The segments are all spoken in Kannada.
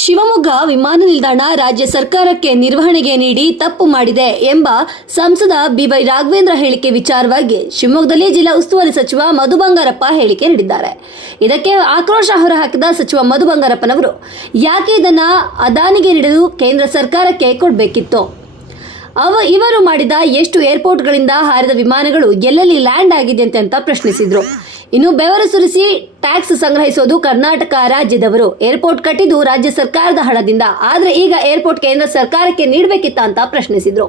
ಶಿವಮೊಗ್ಗ ವಿಮಾನ ನಿಲ್ದಾಣ ರಾಜ್ಯ ಸರ್ಕಾರಕ್ಕೆ ನಿರ್ವಹಣೆಗೆ ನೀಡಿ ತಪ್ಪು ಮಾಡಿದೆ ಎಂಬ ಸಂಸದ ಬಿವೈ ರಾಘವೇಂದ್ರ ಹೇಳಿಕೆ ವಿಚಾರವಾಗಿ ಶಿವಮೊಗ್ಗದಲ್ಲಿ ಜಿಲ್ಲಾ ಉಸ್ತುವಾರಿ ಸಚಿವ ಮಧು ಬಂಗಾರಪ್ಪ ಹೇಳಿಕೆ ನೀಡಿದ್ದಾರೆ. ಇದಕ್ಕೆ ಆಕ್ರೋಶ ಹೊರಹಾಕಿದ ಸಚಿವ ಮಧು ಬಂಗಾರಪ್ಪನವರು, ಯಾಕೆ ಇದನ್ನ ಅದಾನಿಗೆ ನೀಡಲು ಕೇಂದ್ರ ಸರ್ಕಾರಕ್ಕೆ ಕೊಡಬೇಕಿತ್ತು? ಅವ ಇವರು ಮಾಡಿದ ಎಷ್ಟು ಏರ್ಪೋರ್ಟ್ಗಳಿಂದ ಹಾರಿದ ವಿಮಾನಗಳು ಎಲ್ಲೆಲ್ಲಿ ಲ್ಯಾಂಡ್ ಆಗಿದೆ ಅಂತ ಪ್ರಶ್ನಿಸಿದ್ರು. ಇನ್ನು ಬೆವರು ಸುರಿಸಿ ಟ್ಯಾಕ್ಸ್ ಸಂಗ್ರಹಿಸೋದು ಕರ್ನಾಟಕ ರಾಜ್ಯದವರು. ಏರ್ಪೋರ್ಟ್ ಕಟ್ಟಿದ್ದು ರಾಜ್ಯ ಸರ್ಕಾರದ ಹಣದಿಂದ. ಆದರೆ ಈಗ ಏರ್ಪೋರ್ಟ್ ಕೇಂದ್ರ ಸರ್ಕಾರಕ್ಕೆ ನೀಡಬೇಕಿತ್ತ ಅಂತ ಪ್ರಶ್ನಿಸಿದ್ರು.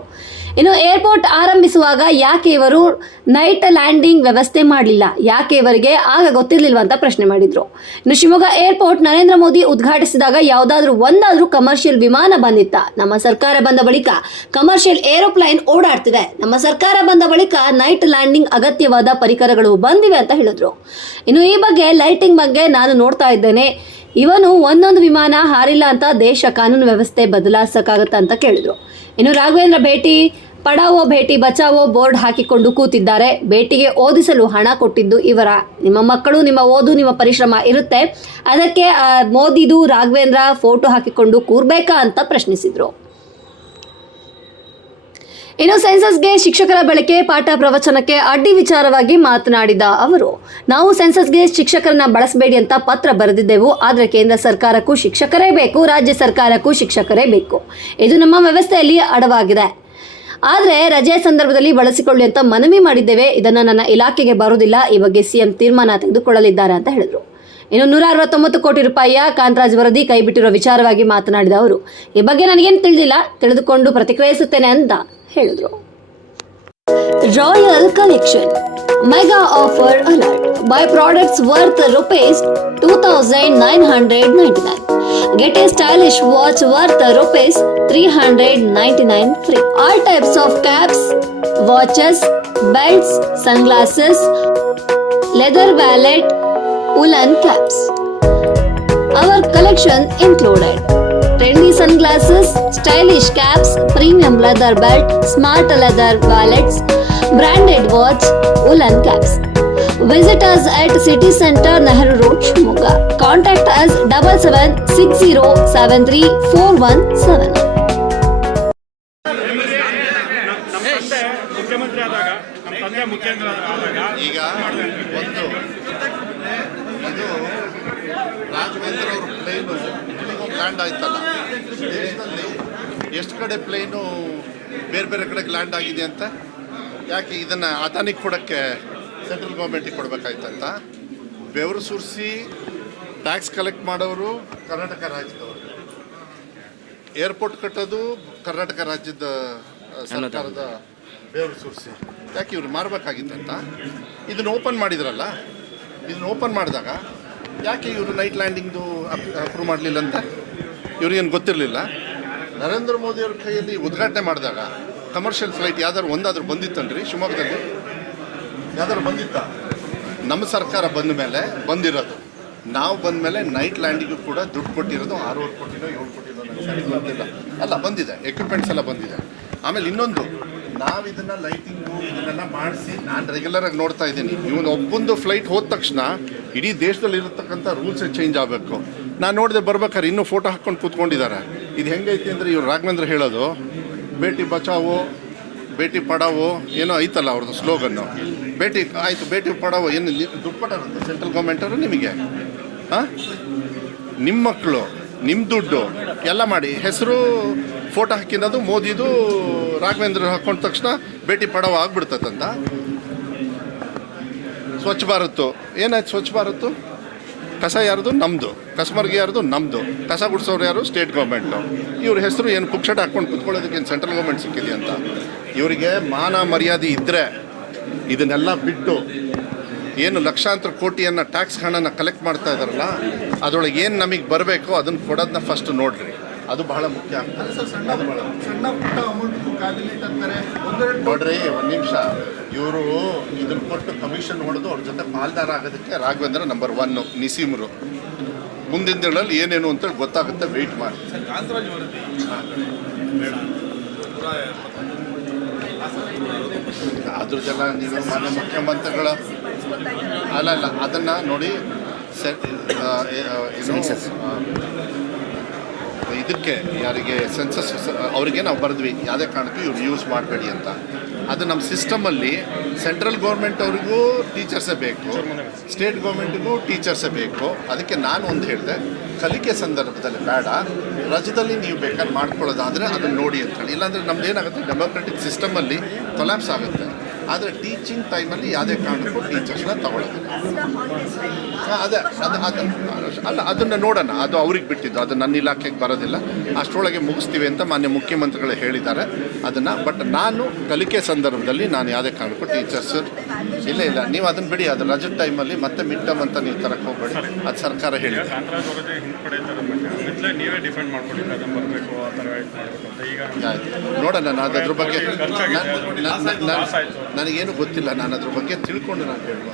ಇನ್ನು ಏರ್ಪೋರ್ಟ್ ಆರಂಭಿಸುವಾಗ ಯಾಕೆ ಇವರು ನೈಟ್ ಲ್ಯಾಂಡಿಂಗ್ ವ್ಯವಸ್ಥೆ ಮಾಡಲಿಲ್ಲ? ಯಾಕೆ ಇವರಿಗೆ ಆಗ ಗೊತ್ತಿರಲಿಲ್ಲ ಅಂತ ಪ್ರಶ್ನೆ ಮಾಡಿದ್ರು. ಇನ್ನು ಶಿವಮೊಗ್ಗ ಏರ್ಪೋರ್ಟ್ ನರೇಂದ್ರ ಮೋದಿ ಉದ್ಘಾಟಿಸಿದಾಗ ಯಾವುದಾದ್ರೂ ಒಂದಾದ್ರೂ ಕಮರ್ಷಿಯಲ್ ವಿಮಾನ ಬಂದಿತ್ತ? ನಮ್ಮ ಸರ್ಕಾರ ಬಂದ ಬಳಿಕ ಕಮರ್ಷಿಯಲ್ ಏರೋಪ್ಲೈನ್ ಓಡಾಡ್ತಿವೆ ನಮ್ಮ ಸರ್ಕಾರ ಬಂದ ಬಳಿಕ ನೈಟ್ ಲ್ಯಾಂಡಿಂಗ್ ಅಗತ್ಯವಾದ ಪರಿಕರಗಳು ಬಂದಿವೆ ಅಂತ ಹೇಳಿದ್ರು. ಇನ್ನು ಈ ಬಗ್ಗೆ ಲೈಟಿಂಗ್ ಬಗ್ಗೆ ನಾನು ನೋಡ್ತಾ ಇದ್ದೇನೆ. ಇವನು ಒಂದೊಂದು ವಿಮಾನ ಹಾರಿಲ್ಲ ಅಂತ ದೇಶ ಕಾನೂನು ವ್ಯವಸ್ಥೆ ಬದಲಾಯಿಸಕ್ಕಾಗತ್ತ ಅಂತ ಕೇಳಿದ್ರು. ಇನ್ನು ರಾಘವೇಂದ್ರ ಭೇಟಿ, ಪಡಾವೋ ಭೇಟಿ, ಬಚಾವೋ ಬೋರ್ಡ್ ಹಾಕಿಕೊಂಡು ಕೂತಿದ್ದಾರೆ. ಭೇಟಿಗೆ ಓದಿಸಲು ಹಣ ಕೊಟ್ಟಿದ್ದು ಇವರ. ನಿಮ್ಮ ಮಕ್ಕಳು, ನಿಮ್ಮ ಓದು, ನಿಮ್ಮ ಪರಿಶ್ರಮ ಇರುತ್ತೆ. ಅದಕ್ಕೆ ಮೋದಿದು ರಾಘವೇಂದ್ರ ಫೋಟೋ ಹಾಕಿಕೊಂಡು ಕೂರ್ಬೇಕಾ ಅಂತ ಪ್ರಶ್ನಿಸಿದ್ರು. ಇನ್ನು ಸೆನ್ಸಸ್ಗೆ ಶಿಕ್ಷಕರ ಬಳಕೆ, ಪಾಠ ಪ್ರವಚನಕ್ಕೆ ಅಡ್ಡಿ ವಿಚಾರವಾಗಿ ಮಾತನಾಡಿದ ಅವರು, ನಾವು ಸೆನ್ಸಸ್ಗೆ ಶಿಕ್ಷಕರನ್ನ ಬಳಸಬೇಡಿ ಅಂತ ಪತ್ರ ಬರೆದಿದ್ದೆವು, ಆದರೆ ಕೇಂದ್ರ ಸರ್ಕಾರಕ್ಕೂ ಶಿಕ್ಷಕರೇ ಬೇಕು, ರಾಜ್ಯ ಸರ್ಕಾರಕ್ಕೂ ಶಿಕ್ಷಕರೇ ಬೇಕು. ಇದು ನಮ್ಮ ವ್ಯವಸ್ಥೆಯಲ್ಲಿ ಅಡವಾಗಿದೆ. ಆದರೆ ರಜೆ ಸಂದರ್ಭದಲ್ಲಿ ಬಳಸಿಕೊಳ್ಳಿ ಅಂತ ಮನವಿ ಮಾಡಿದ್ದೇವೆ, ಇದನ್ನು ನನ್ನ ಇಲಾಖೆಗೆ ಬರುವುದಿಲ್ಲ, ಈ ಬಗ್ಗೆ ಸಿಎಂ ತೀರ್ಮಾನ ತೆಗೆದುಕೊಳ್ಳಲಿದ್ದಾರೆ ಅಂತ ಹೇಳಿದರು. ಇನ್ನು ನೂರ ಅರವತ್ತೊಂಬತ್ತು ಕೋಟಿ ರೂಪಾಯಿಯ ಕಾಂತರಾಜ್ ವರದಿ ಕೈಬಿಟ್ಟಿರುವ ವಿಚಾರವಾಗಿ ಮಾತನಾಡಿದ ಅವರು, ಈ ಬಗ್ಗೆ ನನಗೇನು ತಿಳಿದಿಲ್ಲ, ತಿಳಿದುಕೊಂಡು ಪ್ರತಿಕ್ರಿಯಿಸುತ್ತೇನೆ ಅಂತ ಹೇಳಿದರು royal collection mega offer alert buy products worth rupees 2999 get a stylish watch worth rupees 399 free all types of caps watches belts sunglasses leather wallet woolen caps our collection included trendy sunglasses, stylish caps, premium leather belt, smart leather wallets, branded watch, woolen caps. Visit us at City Center, Nehru Road, Shimoga. Contact us double seven six zero seven three four one seven. ಮುಖ್ಯಮಂತ್ರಿ ಆದಾಗ ನಮ್ಮ ತಂದೆ ಮುಖ್ಯಮಂತ್ರಿ ಆದಾಗ ಈಗ ಒಂದು ಇದು ರಾಘವೇಂದ್ರ ಅವ್ರ ಲ್ಯಾಂಡ್ ಆಯ್ತಲ್ಲ? ದೇಶದಲ್ಲಿ ಎಷ್ಟು ಕಡೆ ಪ್ಲೇನು ಬೇರೆ ಬೇರೆ ಕಡೆಗೆ ಲ್ಯಾಂಡ್ ಆಗಿದೆ ಅಂತ? ಯಾಕೆ ಇದನ್ನು ಅದಾನಿಗೆ ಕೊಡೋಕ್ಕೆ ಸೆಂಟ್ರಲ್ ಗೌರ್ಮೆಂಟಿಗೆ ಕೊಡಬೇಕಾಯ್ತಂತ? ಬೆವರು ಸುರಿಸಿ ಟ್ಯಾಕ್ಸ್ ಕಲೆಕ್ಟ್ ಮಾಡೋರು ಕರ್ನಾಟಕ ರಾಜ್ಯದವರು. ಏರ್ಪೋರ್ಟ್ ಕಟ್ಟೋದು ಕರ್ನಾಟಕ ರಾಜ್ಯದ ಸರ್ಕಾರದ ಬೆವರು ಸುರಿಸಿ. ಯಾಕೆ ಇವ್ರು ಮಾರಬೇಕಾಗಿತ್ತಂತ? ಇದನ್ನು ಓಪನ್ ಮಾಡಿದ್ರಲ್ಲ? ಇದನ್ನು ಓಪನ್ ಮಾಡಿದಾಗ ಯಾಕೆ ಇವರು ನೈಟ್ ಲ್ಯಾಂಡಿಂಗ್ದು ಅಪ್ರೂವ್ ಮಾಡಲಿಲ್ಲ ಅಂತ? ಇವ್ರಿಗೇನು ಗೊತ್ತಿರಲಿಲ್ಲ. ನರೇಂದ್ರ ಮೋದಿ ಅವ್ರ ಕೈಯಲ್ಲಿ ಉದ್ಘಾಟನೆ ಮಾಡಿದಾಗ ಕಮರ್ಷಿಯಲ್ ಫ್ಲೈಟ್ ಯಾವ್ದಾದ್ರು ಒಂದಾದ್ರೂ ಬಂದಿತ್ತನ್ರಿ ಶಿವಮೊಗ್ಗದಲ್ಲಿ? ಯಾವ್ದಾದ್ರು ಬಂದಿತ್ತ? ನಮ್ಮ ಸರ್ಕಾರ ಬಂದ ಮೇಲೆ ಬಂದಿರೋದು. ನಾವು ಬಂದ ಮೇಲೆ ನೈಟ್ ಲ್ಯಾಂಡಿಗೂ ಕೂಡ ದುಡ್ಡು ಕೊಟ್ಟಿರೋದು ಆರೂವರೆ ಕೊಟ್ಟಿರೋ ಏಳು ಕೊಟ್ಟಿರೋ ನನಗೆ ಗೊತ್ತಿಲ್ಲ ಅಲ್ಲ, ಬಂದಿದೆ. ಎಕ್ವಿಪ್ಮೆಂಟ್ಸ್ ಎಲ್ಲ ಬಂದಿದೆ. ಆಮೇಲೆ ಇನ್ನೊಂದು, ನಾವು ಇದನ್ನ ಲೈಟಿಂಗು ಇದನ್ನೆಲ್ಲ ಮಾಡಿಸಿ ನಾನು ರೆಗ್ಯುಲರ್ ಆಗಿ ನೋಡ್ತಾ ಇದ್ದೀನಿ. ಇವನು ಒಬ್ಬೊಂದು ಫ್ಲೈಟ್ ಹೋದ ತಕ್ಷಣ ಇಡೀ ದೇಶದಲ್ಲಿ ಇರತಕ್ಕಂಥ ರೂಲ್ಸ್ ಚೇಂಜ್ ಆಗಬೇಕು. ನಾನು ನೋಡಿದೆ ಬರ್ಬೇಕಾದ್ರೆ ಇನ್ನೂ ಫೋಟೋ ಹಾಕ್ಕೊಂಡು ಕೂತ್ಕೊಂಡಿದ್ದಾರೆ. ಇದು ಹೆಂಗೈತಿ ಅಂದರೆ ಇವ್ರು ರಾಘವೇಂದ್ರ ಹೇಳೋದು ಭೇಟಿ ಬಚಾವೋ ಭೇಟಿ ಪಡಾವೋ, ಏನೋ ಐತಲ್ಲ ಅವ್ರದ್ದು ಸ್ಲೋಗನ್ನು ಭೇಟಿ ಆಯಿತು ಭೇಟಿ ಪಡಾವೋ, ಏನು ದುಡ್ಡು ಸೆಂಟ್ರಲ್ ಗೌರ್ಮೆಂಟವರು ನಿಮಗೆ? ಹಾಂ? ನಿಮ್ಮ ಮಕ್ಕಳು ನಿಮ್ಮ ದುಡ್ಡು, ಎಲ್ಲ ಮಾಡಿ. ಹೆಸರು ಫೋಟೋ ಹಾಕಿರೋದು ಮೋದಿದು, ರಾಘವೇಂದ್ರ ಹಾಕೊಂಡ ತಕ್ಷಣ ಭೇಟಿ ಪಡಾವ ಆಗ್ಬಿಡ್ತದಂತ ಸ್ವಚ್ಛ ಭಾರತ್ ಏನಾಯ್ತು ಸ್ವಚ್ಛ ಭಾರತ್ ಕಸ ಯಾರ್ದು? ನಮ್ಮದು ಕಸ್ಮರ್ಗೆ ಯಾರ್ದು? ನಮ್ಮದು ಕಸ ಗುಡಿಸೋರು ಯಾರು? ಸ್ಟೇಟ್ ಗೌರ್ಮೆಂಟು ಇವ್ರ ಹೆಸರು ಏನು ಪುಕ್ಷಟ ಹಾಕ್ಕೊಂಡು ಕುತ್ಕೊಳ್ಳೋದಕ್ಕೆ ಏನು ಸೆಂಟ್ರಲ್ ಗೌರ್ಮೆಂಟ್ ಸಿಕ್ಕಿದೆ ಅಂತ? ಇವರಿಗೆ ಮಾನ ಮರ್ಯಾದೆ ಇದ್ದರೆ ಇದನ್ನೆಲ್ಲ ಬಿಟ್ಟು ಏನು ಲಕ್ಷಾಂತರ ಕೋಟಿಯನ್ನು ಟ್ಯಾಕ್ಸ್ ಹಣನ ಕಲೆಕ್ಟ್ ಮಾಡ್ತಾ ಇದ್ದಾರಲ್ಲ ಅದರೊಳಗೆ ಏನು ನಮಗೆ ಬರಬೇಕೋ ಅದನ್ನು ಕೊಡೋದನ್ನ ಫಸ್ಟ್ ನೋಡ್ರಿ. ಅದು ಬಹಳ ಮುಖ್ಯ ಅದು ಬಹಳ ಸಣ್ಣ ಪುಟ್ಟ ಅಮೌಂಟ್ ನೋಡ್ರಿ ಒಂದು ನಿಮಿಷ. ಇವರು ಇದನ್ನ ಕೊಟ್ಟು ಕಮಿಷನ್ ಹೊಡೆದು ಅವ್ರ ಜೊತೆ ಪಾಲ್ದಾರ ಆಗೋದಕ್ಕೆ ರಾಘವೇಂದ್ರ ನಂಬರ್ ಒನ್ ನಿಸೀಮ್ರು. ಮುಂದಿನ ದಿನಗಳಲ್ಲಿ ಏನೇನು ಅಂತೇಳಿ ಗೊತ್ತಾಗುತ್ತೆ ವೆಯ್ಟ್ ಮಾಡಿ. ಅದ್ರ ಜನ ಅದ್ರದ್ದೆಲ್ಲ ನೀವು ಮಾನ್ಯ ಮುಖ್ಯಮಂತ್ರಿಗಳ ಅಲ್ಲ ಅಲ್ಲ ಅದನ್ನು ನೋಡಿ ಸೆಟ್ ಏನು, ಇದಕ್ಕೆ ಯಾರಿಗೆ ಸೆನ್ಸಸ್ ಅವರಿಗೆ ನಾವು ಬರೆದ್ವಿ, ಯಾವುದೇ ಕಾರಣಕ್ಕೂ ಇವ್ರು ಯೂಸ್ ಮಾಡಬೇಡಿ ಅಂತ. ಅದು ನಮ್ಮ ಸಿಸ್ಟಮಲ್ಲಿ ಸೆಂಟ್ರಲ್ ಗೌರ್ಮೆಂಟ್ ಅವ್ರಿಗೂ ಟೀಚರ್ಸೇ ಬೇಕು ಸ್ಟೇಟ್ ಗೌರ್ಮೆಂಟಿಗೂ ಟೀಚರ್ಸೇ ಬೇಕು. ಅದಕ್ಕೆ ನಾನು ಒಂದು ಹೇಳಿದೆ, ಕಲಿಕೆ ಸಂದರ್ಭದಲ್ಲಿ ಬೇಡ ರಾಜ್ಯದಲ್ಲಿ ನೀವು ಬೇಕಾದ್ರೆ ಮಾಡ್ಕೊಳ್ಳೋದಾದರೆ ಅದನ್ನು ನೋಡಿ ಅಂತ ಇಲ್ಲಾಂದರೆ ನಮ್ದು ಏನಾಗುತ್ತೆ ಡೆಮೋಕ್ರೆಟಿಕ್ ಸಿಸ್ಟಮಲ್ಲಿ ಕೊಲ್ಯಾಪ್ಸ್ ಆಗುತ್ತೆ. ಆದರೆ ಟೀಚಿಂಗ್ ಟೈಮಲ್ಲಿ ಯಾವುದೇ ಕಾರಣಕ್ಕೂ ಟೀಚರ್ಸ್ನ ತಗೊಳ್ಳೋದಿಲ್ಲ ಅದೇ, ಅದು ಅದು. ಅಲ್ಲ, ಅದನ್ನು ನೋಡೋಣ. ಅದು ಅವ್ರಿಗೆ ಬಿಟ್ಟಿದ್ದು. ಅದು ನನ್ನ ಇಲಾಖೆಗೆ ಬರೋದಿಲ್ಲ. ಅಷ್ಟರೊಳಗೆ ಮುಗಿಸ್ತೀವಿ ಅಂತ ಮಾನ್ಯ ಮುಖ್ಯಮಂತ್ರಿಗಳು ಹೇಳಿದ್ದಾರೆ ಅದನ್ನು. ಬಟ್ ನಾನು ಕಲಿಕೆ ಸಂದರ್ಭದಲ್ಲಿ ನಾನು ಯಾವುದೇ ಕಾರಣಕ್ಕೂ ಟೀಚರ್ಸ್ ಇಲ್ಲ ಇಲ್ಲ. ನೀವು ಅದನ್ನು ಬಿಡಿ. ಅದು ರಜದ ಟೈಮಲ್ಲಿ ಮತ್ತೆ ಮಿಡ್ ಟರ್ಮ್ ಅಂತ ನೀವು ತರಕ್ಕೆ ಹೋಗಬೇಡಿ. ಅದು ಸರ್ಕಾರ ಹೇಳಿದೆ. ಮೊದಲೇ ನೀವೇ ಡಿಫೆಂಡ್ ಮಾಡ್ಕೊಡಿ ಅದನ್ನು ಬರಬೇಕು ಆ ಥರ ಇದು ಮಾಡಬೇಕು ಅಂತ ಈಗ ನೋಡೋಣ ನಾನು ಅದ್ರ ಬಗ್ಗೆ ಖರ್ಚಾಗಿದೆ. ನಾನು- ನನಗೇನು ಗೊತ್ತಿಲ್ಲ ನಾನು ಅದ್ರ ಬಗ್ಗೆ ತಿಳ್ಕೊಂಡು ನಾನು ಹೇಳುವ